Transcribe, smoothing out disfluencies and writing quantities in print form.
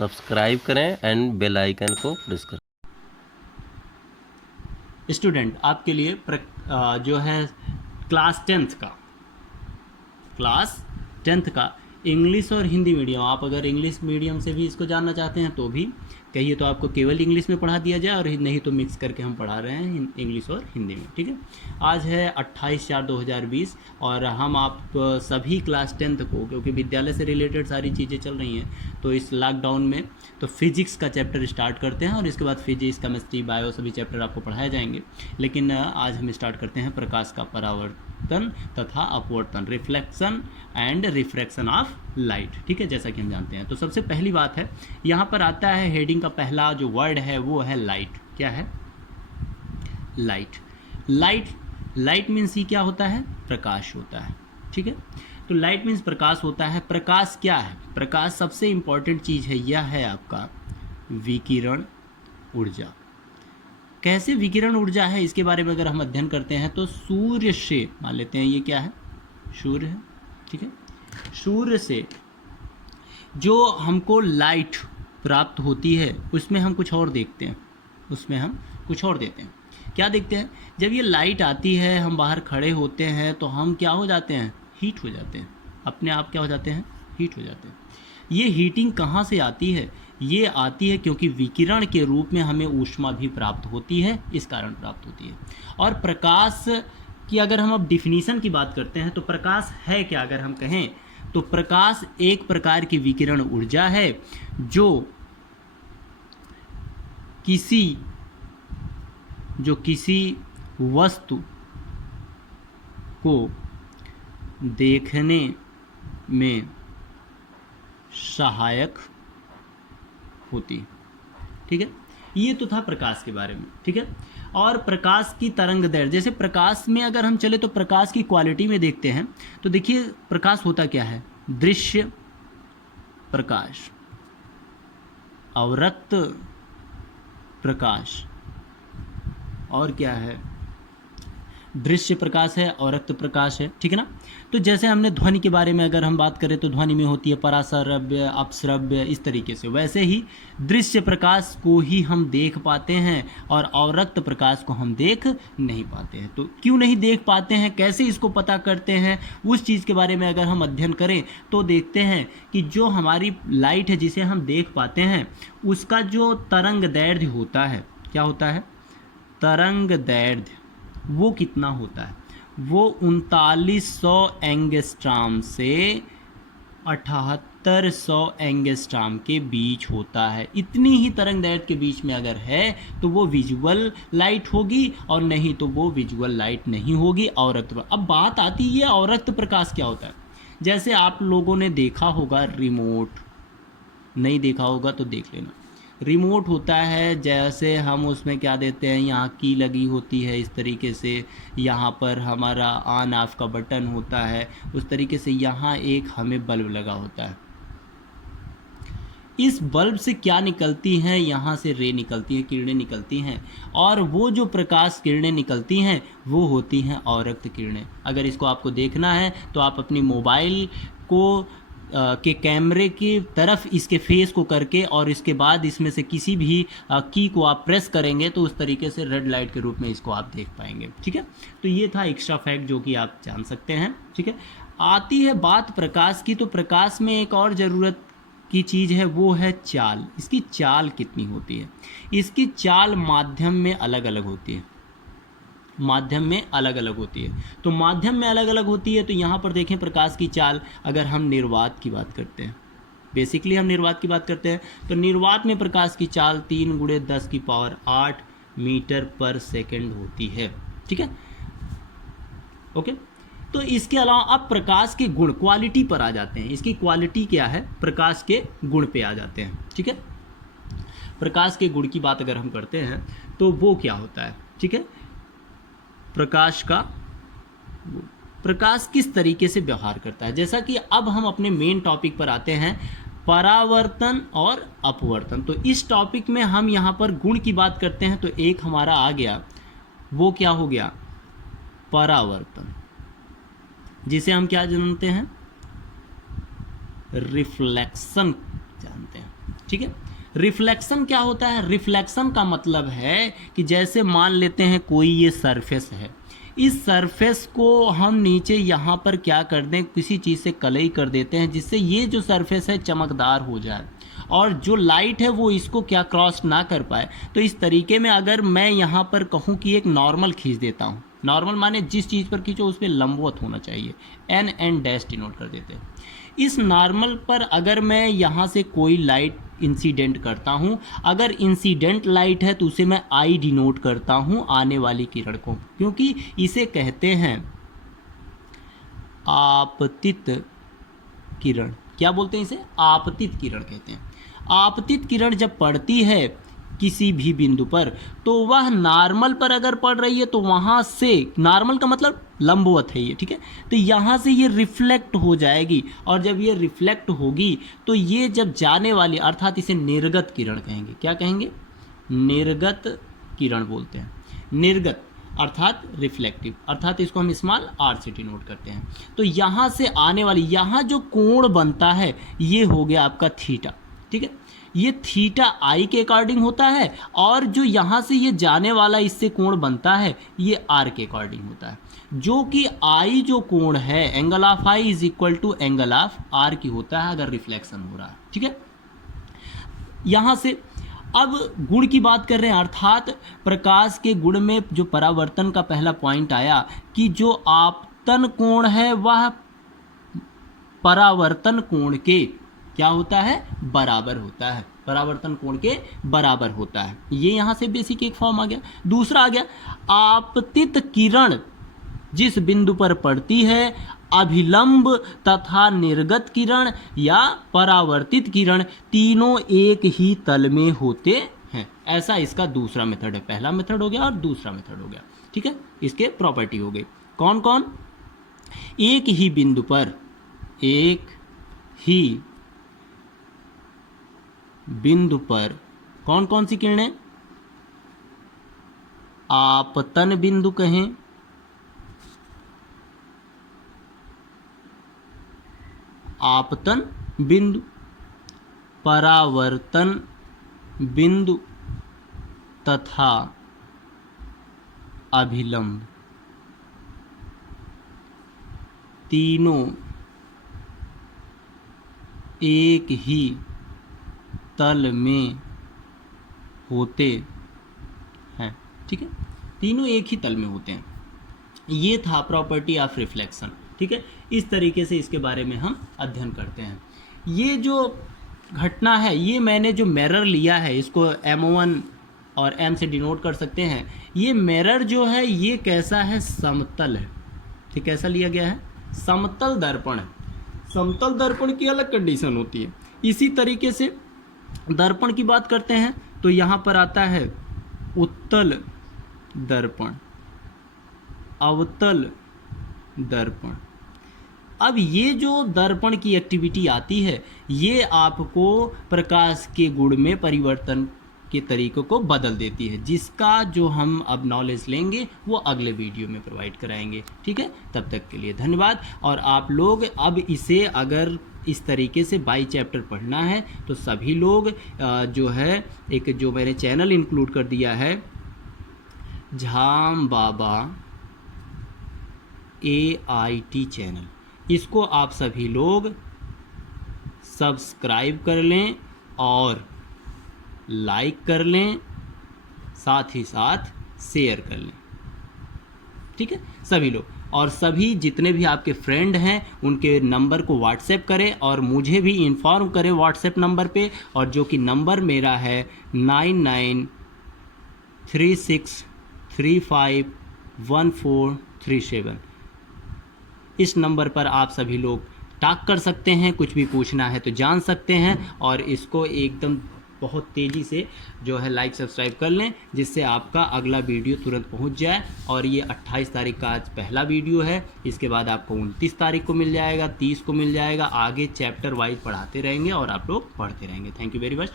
Subscribe करें and bell icon को press करें। स्टूडेंट आपके लिए जो है क्लास टेंथ का इंग्लिश और हिंदी मीडियम, आप अगर इंग्लिश मीडियम से भी इसको जानना चाहते हैं तो भी कहिए तो आपको केवल इंग्लिश में पढ़ा दिया जाए, और नहीं तो मिक्स करके हम पढ़ा रहे हैं इंग्लिश और हिंदी में। ठीक है, आज है 28/4/2020 और हम आप सभी क्लास टेंथ को, क्योंकि विद्यालय से रिलेटेड सारी चीज़ें चल रही हैं तो इस लॉकडाउन में तो फिजिक्स का चैप्टर स्टार्ट करते हैं और इसके बाद फिजिक्स, केमिस्ट्री, बायो सभी चैप्टर आपको पढ़ाए जाएंगे। लेकिन आज हम स्टार्ट करते हैं प्रकाश का परावर्तन तथा अपवर्तन, reflection and refraction of light. ठीक है, जैसा कि हम जानते हैं। तो सबसे पहली बात है, यहाँ पर आता है हेडिंग का पहला जो वर्ड है वो है लाइट। क्या है? लाइट। लाइट मीन्स ही क्या होता है? प्रकाश होता है। ठीक है, तो लाइट मीन्स प्रकाश होता है। प्रकाश क्या है? प्रकाश सबसे इंपॉर्टेंट चीज़ है, यह है आपका विकिरण ऊर्जा। कैसे विकिरण ऊर्जा है इसके बारे में अगर हम अध्ययन करते हैं तो सूर्य से, मान लेते हैं ये क्या है? सूर्य है। ठीक है, सूर्य से जो हमको लाइट प्राप्त होती है उसमें हम कुछ और देखते हैं, उसमें हम कुछ और देते हैं। क्या देखते हैं? जब ये लाइट आती है, हम बाहर खड़े होते हैं तो हम क्या हो जाते हैं? हीट हो जाते हैं, अपने आप क्या हो जाते हैं? हीट हो जाते हैं। ये हीटिंग कहाँ से आती है? ये आती है क्योंकि विकिरण के रूप में हमें ऊष्मा भी प्राप्त होती है, इस कारण प्राप्त होती है। और प्रकाश की अगर हम अब डिफिनीशन की बात करते हैं तो प्रकाश है क्या अगर हम कहें तो प्रकाश एक प्रकार की विकिरण ऊर्जा है जो किसी वस्तु को देखने में सहायक होती है। ठीक है, ये तो था प्रकाश के बारे में। ठीक है, और प्रकाश की तरंग दैर्ध्य, जैसे प्रकाश में अगर हम चले तो प्रकाश की क्वालिटी में देखते हैं तो देखिए प्रकाश होता क्या है? दृश्य प्रकाश, अवरक्त प्रकाश, और क्या है? दृश्य प्रकाश है, अवरक्त प्रकाश है। ठीक है ना। तो जैसे हमने ध्वनि के बारे में अगर हम बात करें तो ध्वनि में होती है पराश्रव्य, अपश्रव्य, इस तरीके से। वैसे ही दृश्य प्रकाश को ही हम देख पाते हैं और अवरक्त प्रकाश को हम देख नहीं पाते हैं। तो क्यों नहीं देख पाते हैं, कैसे इसको पता करते हैं, उस चीज़ के बारे में अगर हम अध्ययन करें तो देखते हैं कि जो हमारी लाइट है जिसे हम देख पाते हैं उसका जो तरंग दैर्ध्य होता है, क्या होता है? तरंग दैर्ध्य वो कितना होता है? वो 3900 एंगस्ट्राम से 7800 एंगस्ट्राम के बीच होता है। इतनी ही तरंग दैर्ध्य के बीच में अगर है तो वो विजुअल लाइट होगी और नहीं तो वो विजुअल लाइट नहीं होगी, अवरक्त। अब बात आती है अवरक्त प्रकाश क्या होता है। जैसे आप लोगों ने देखा होगा रिमोट, नहीं देखा होगा तो देख लेना। रिमोट होता है, जैसे हम उसमें क्या देते हैं, यहाँ की लगी होती है इस तरीके से, यहाँ पर हमारा ऑन ऑफ का बटन होता है, उस तरीके से यहाँ एक हमें बल्ब लगा होता है। इस बल्ब से क्या निकलती हैं? यहाँ से रे निकलती हैं, किरणें निकलती हैं, और वो जो प्रकाश किरणें निकलती हैं वो होती हैं अवरक्त किरणें। अगर इसको आपको देखना है तो आप अपनी मोबाइल को के कैमरे की तरफ इसके फेस को करके और इसके बाद इसमें से किसी भी की को आप प्रेस करेंगे तो उस तरीके से रेड लाइट के रूप में इसको आप देख पाएंगे। ठीक है, तो ये था एक्स्ट्रा फैक्ट जो कि आप जान सकते हैं। ठीक है, आती है बात प्रकाश की, तो प्रकाश में एक और ज़रूरत की चीज़ है, वो है चाल। इसकी चाल कितनी होती है? इसकी चाल माध्यम में अलग अलग होती है, माध्यम में अलग अलग होती है। तो माध्यम में अलग अलग होती है तो यहाँ पर देखें प्रकाश की चाल, अगर हम निर्वात की बात करते हैं, बेसिकली हम निर्वात की बात करते हैं तो निर्वात में प्रकाश की चाल 3 × 10⁸ मीटर पर सेकेंड होती है। ठीक है, ओके। तो इसके अलावा अब प्रकाश के गुण, क्वालिटी पर आ जाते हैं। इसकी क्वालिटी क्या है? प्रकाश के गुण पे आ जाते हैं। ठीक है, प्रकाश के गुण की बात अगर हम करते हैं तो वो क्या होता है? ठीक है, प्रकाश किस तरीके से व्यवहार करता है। जैसा कि अब हम अपने मेन टॉपिक पर आते हैं, परावर्तन और अपवर्तन। तो इस टॉपिक में हम यहाँ पर गुण की बात करते हैं तो एक हमारा आ गया, वो क्या हो गया? परावर्तन, जिसे हम क्या जानते हैं? रिफ्लेक्शन जानते हैं। ठीक है। रिफ्लेक्शन क्या होता है? रिफ्लेक्शन का मतलब है कि जैसे मान लेते हैं कोई ये सरफेस है, इस सरफेस को हम नीचे यहाँ पर क्या कर दें, किसी चीज़ से कलई कर देते हैं जिससे ये जो सरफेस है चमकदार हो जाए और जो लाइट है वो इसको क्या क्रॉस ना कर पाए। तो इस तरीके में अगर मैं यहाँ पर कहूँ कि एक नॉर्मल खींच देता हूँ, नॉर्मल माने जिस चीज़ पर खींचो उस पर लंबवत होना चाहिए, एन डैश डिनोट कर देते हैं। इस नॉर्मल पर अगर मैं यहाँ से कोई लाइट इंसिडेंट करता हूँ, अगर इंसिडेंट लाइट है तो उसे मैं आई डिनोट करता हूँ, आने वाली किरण को, क्योंकि इसे कहते हैं आपतित किरण। क्या बोलते हैं इसे? आपतित किरण कहते हैं। आपतित किरण जब पड़ती है किसी भी बिंदु पर तो वह नॉर्मल पर अगर पड़ रही है तो वहाँ से, नॉर्मल का मतलब लंबवत है ये, ठीक है, तो यहाँ से ये रिफ्लेक्ट हो जाएगी और जब ये रिफ्लेक्ट होगी तो ये जब जाने वाली, अर्थात इसे निर्गत किरण कहेंगे। क्या कहेंगे? निर्गत किरण बोलते हैं। निर्गत अर्थात रिफ्लेक्टिव, अर्थात इसको हम स्मॉल आर से डिनोट करते हैं। तो यहाँ से आने वाली, यहाँ जो कोण बनता है ये हो गया आपका थीटा, ठीक है, ये थीटा आई के अकॉर्डिंग होता है और जो यहाँ से ये जाने वाला इससे कोण बनता है ये आर के अकॉर्डिंग होता है, जो कि आई जो कोण है angle of I is equal to angle of R की होता है अगर रिफ्लेक्शन हो रहा है, ठीक है। यहाँ से अब गुण की बात कर रहे हैं, अर्थात प्रकाश के गुण में जो परावर्तन का पहला पॉइंट आया कि जो आपतन कोण है वह परावर्तन कोण के क्या होता है? बराबर होता है, परावर्तन कोण के बराबर होता है। ये यहाँ से बेसिक एक फॉर्म आ गया। दूसरा आ गया, आपतित किरण जिस बिंदु पर पड़ती है अभिलंब तथा निर्गत किरण या परावर्तित किरण तीनों एक ही तल में होते हैं। ऐसा इसका दूसरा मेथड है। पहला मेथड हो गया और दूसरा मेथड हो गया, ठीक है। इसके प्रॉपर्टी हो गई कौन कौन? एक ही बिंदु पर, एक ही बिंदु पर कौन कौन सी किरणें? आपतन बिंदु कहें, आपतन बिंदु, परावर्तन बिंदु तथा अभिलंब, तीनों एक ही तल में होते हैं, ठीक है, तीनों एक ही तल में होते हैं। ये था प्रॉपर्टी ऑफ रिफ्लेक्शन, ठीक है। इस तरीके से इसके बारे में हम अध्ययन करते हैं। ये जो घटना है, ये मैंने जो मिरर लिया है इसको M1 और M से डिनोट कर सकते हैं। ये मिरर जो है ये कैसा है? समतल है, ठीक, कैसा लिया गया है? समतल दर्पण है। समतल दर्पण की अलग कंडीशन होती है। इसी तरीके से दर्पण की बात करते हैं तो यहाँ पर आता है उत्तल दर्पण, अवतल दर्पण। अब ये जो दर्पण की एक्टिविटी आती है ये आपको प्रकाश के गुण में परिवर्तन के तरीकों को बदल देती है, जिसका जो हम अब नॉलेज लेंगे वो अगले वीडियो में प्रोवाइड कराएंगे, ठीक है। तब तक के लिए धन्यवाद। और आप लोग अब इसे अगर इस तरीके से बाई चैप्टर पढ़ना है तो सभी लोग जो है एक जो मैंने चैनल इंक्लूड कर दिया है झाम बाबा AIT चैनल, इसको आप सभी लोग सब्सक्राइब कर लें और लाइक कर लें, साथ ही साथ शेयर कर लें, ठीक है सभी लोग। और सभी जितने भी आपके फ्रेंड हैं उनके नंबर को व्हाट्सएप करें और मुझे भी इन्फॉर्म करें व्हाट्सएप नंबर पे, और जो कि नंबर मेरा है 9936351437। इस नंबर पर आप सभी लोग टॉक कर सकते हैं, कुछ भी पूछना है तो जान सकते हैं। और इसको एकदम बहुत तेज़ी से जो है लाइक सब्सक्राइब कर लें, जिससे आपका अगला वीडियो तुरंत पहुंच जाए। और ये 28 तारीख का आज पहला वीडियो है, इसके बाद आपको 29 तारीख को मिल जाएगा, 30 को मिल जाएगा। आगे चैप्टर वाइज पढ़ाते रहेंगे और आप लोग पढ़ते रहेंगे। Thank you very much.